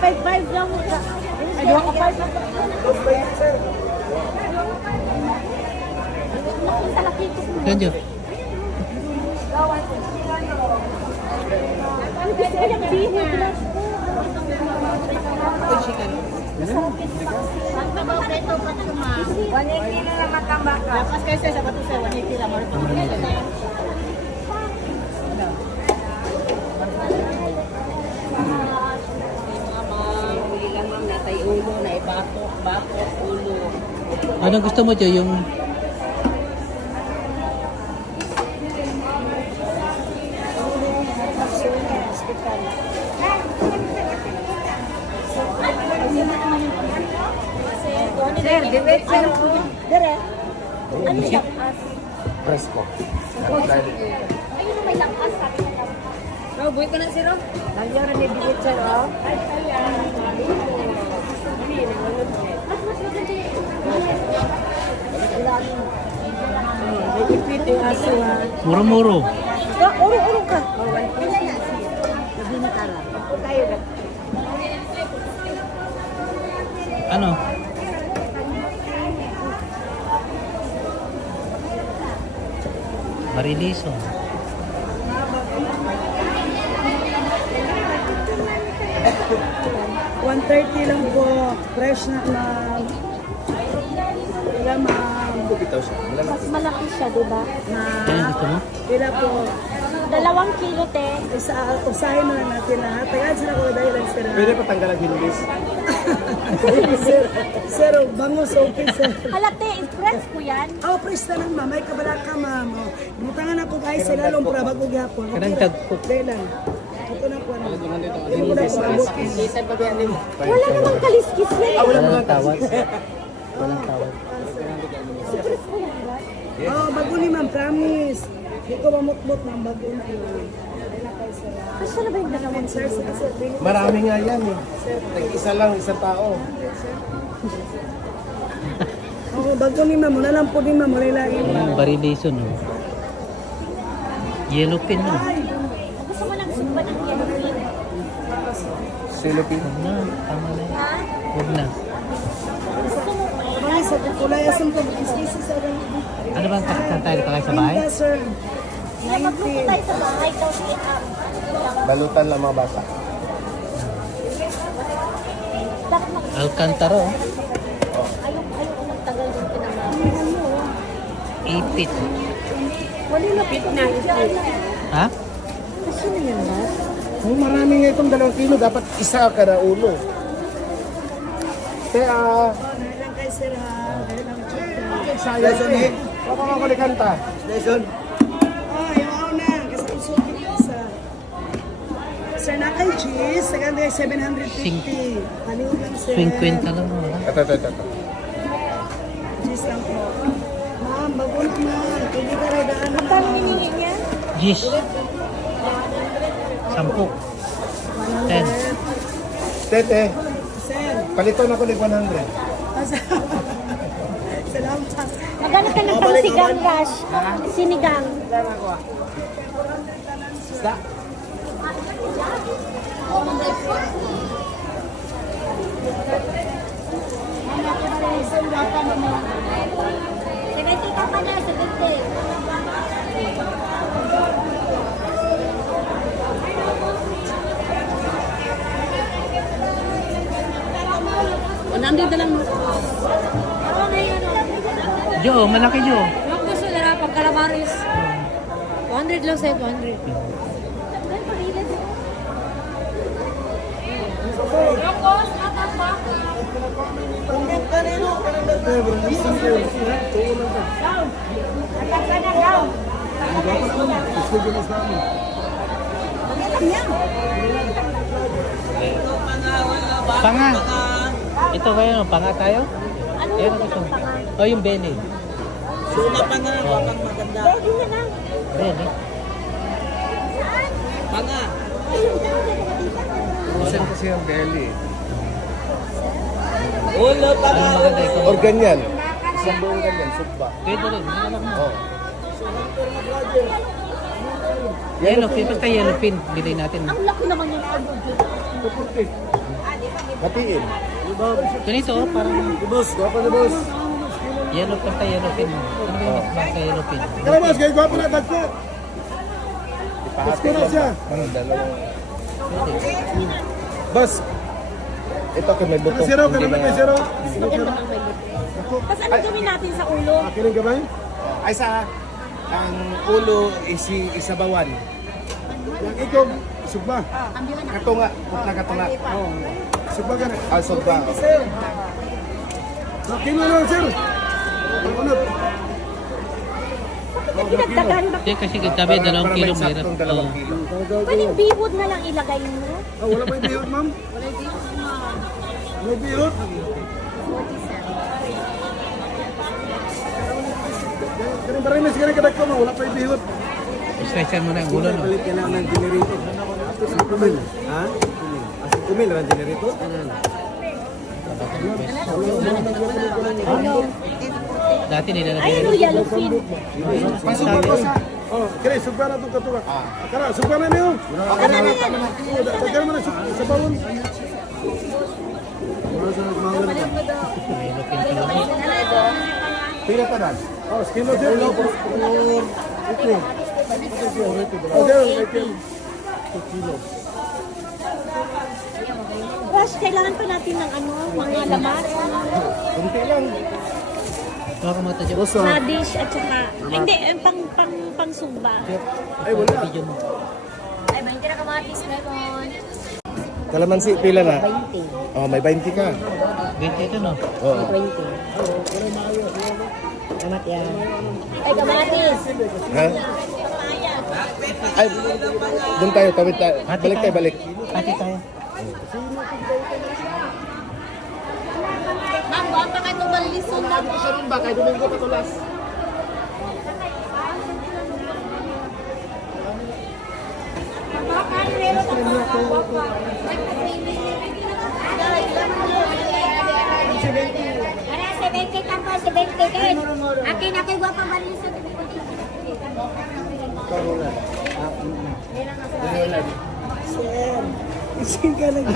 5-5 lang. Ay, 2 ka 5. Nakunta laki ko. Ganyan. Lapas kayo sa bato sa 180 lang. Ulo na batok, ulo. Anong gusto mo, Jo? Yung... Sir, debate ano po yun? Dere? Ano yung lakas? Presko. Ayun na may lakas. Oh, buhay ko na si Ro. Nagyo rin yung debate sir, oh. Mas maganda yun. Ipit yung aso ha. Muro-muro. Urong ka. Hindi na tala. Tayo na. Ano? Mariliso. $130 lang po. Fresh na ma'am. Wala ma'am. Bitaw siya. Mas malaki siya, di ba? Kaya gusto mo? Pila po. 2 kilo, te. Usahin na lang natin lahat. Tagad sila ko dahil lang sila. Pwede pa tanggal ang hinlis. Sir, bangus okay sir. Halate, express ko yan. Oh, press na lang ma'am. May kabalaka ma'am. Oh. Butangan ako guys. Sila lang para bago gihapon. Kanang tagpo. Lang. Ito na po. Hindi mo na po abot. Wala namang kaliskis na yun. Walang tawad. Walang tawad. Express ko yan, ba? Oh, bago ni ma'am. Promise. Hindi ko mamutbot ma'am. Bago na. Kasi na ba yung dalawang Sir, sir, sir. Marami nga yan eh. Nag-isa lang, isang tao. Oh, bago ni ma'am. Wala lang po ni ma'am. Wala lang. Yung mariliso, no? Yellow pin, no? Gusto mo lang sumba ng yellow pin? Silupin. Huwag na. Tama na yun. Ha? Huwag na. Gusto mo pa eh? Ay, sa kulay asam ko. Isisi sa Ano bang kakasal tayo pa kayo sa bahay? Pinta, sir. Kaya magluto tayo sa bahay, tapos Balutan lang mga bata. dapat mag... Alcantara, oh. Ayaw ko magtagal yung pinamahal. Ipit. Wala na pit na. Ha? Kasi na yan ba? Oh, marami nga itong 2 kilo. Dapat isa kada ulo. Kaya, Lang kay sir ha. Dahil lang check. sayang eh. Baka makulikan ta. Lesson. Oh, yung na. Kasi ang suki ko isa. Sir, na kay cheese. Saganda ay 750. Kaliw lang sir. 50 lang, wala. Ito. Cheese lang po. Ma'am, bago na ma'am. Pwede ka rin daan na Paano ma'am. hiningi niya? Gis. 10. 10. Tete, Sir. paliton ako ng 100. Salamat. Magano ka ng pangsigang, Rash? Sinigang. Sige, tika pa na, sige, Nandito lang. Jo, malaki Jo. Yung gusto nila pag calamaris. 100 lang sa'yo, 200. Panga. Ito kayo, no? Panga tayo? Ano Ayan, yung ito. panga? Oh, yung belly. Suna pa nga, wakang maganda. Pwede na lang. Belly. Panga. Minsan kasi ang belly. Ulo pa Ano nga. maganda ito? Or ganyan. Isang buong ganyan, sugba. Pwede rin. Hanap mo. Oh. Yellow pin. Basta yellow pin. Bilhin natin. Ang laki naman yung ano. Hatiin. Ganito, oh, parang Boss, gwapo na boss. yellow pin tayo, yellow pin. Ano ba yung mas baka yellow pin? Kaya boss, kaya gwapo na dagko. Gusto na siya. Boss, ito kung may buto. Zero, kaya may zero. Maganda ang may buto. Tapos ano gawin natin sa ulo? Akin ang gamay? Ay sa, ang ulo isabawan. Yang ikog, sugba. Katunga, na katunga. Sugba ka na. Ah, sugba. Kilo lang, sir. Ang unod. Pinagdagan ba? Hindi kasi sabi, 2 kilo mahirap. Oo. Pwedeng bihod na lang ilagay mo. Wala pa yung bihot, ma'am? Wala bihod, ma'am. May bihot? 47. Ganun ba rin na sigara kadag ko, ma'am? Wala pa yung bihot. Stretchan mo na ang ulo, no? Balik ka na ng generator. Sa kumil. Ha? Sa kumil, ang generator? Dati nilalagay. Ayun o, yellow pin. Pasok pa sa. Oh, kaya sugba na itong katunga. Kara, sugba na niyo. Ano na yan? Tagay mo na sa bawon. Yellow pin pala. Pila pa na. Oh, kilo din. Ito. Oh, there, 2 kilo. Rush, kailangan pa natin ng ano, mga laman. Kunti lang. Baka mata dyan. Boss, Na dish at saka, hindi, pang sumba. ay wala. Video mo. Ay, 20 na kamatis lemon. Kalamansi, pila na? 20. Oh, may 20 ka. 20 ito, no? Oo. 20. Kamat yan. Ay, kamatis. Ha? Ay, doon tayo, tawid tayo. Balik tayo, balik. Hati tayo. Ma'am, buwan pa kayo malisod na. Siya ba? Kay Domingo Patulas. Para sa 20 tampo, sa 20 din. Akin na kayo guwapa malisod. Sir, ising ka lang.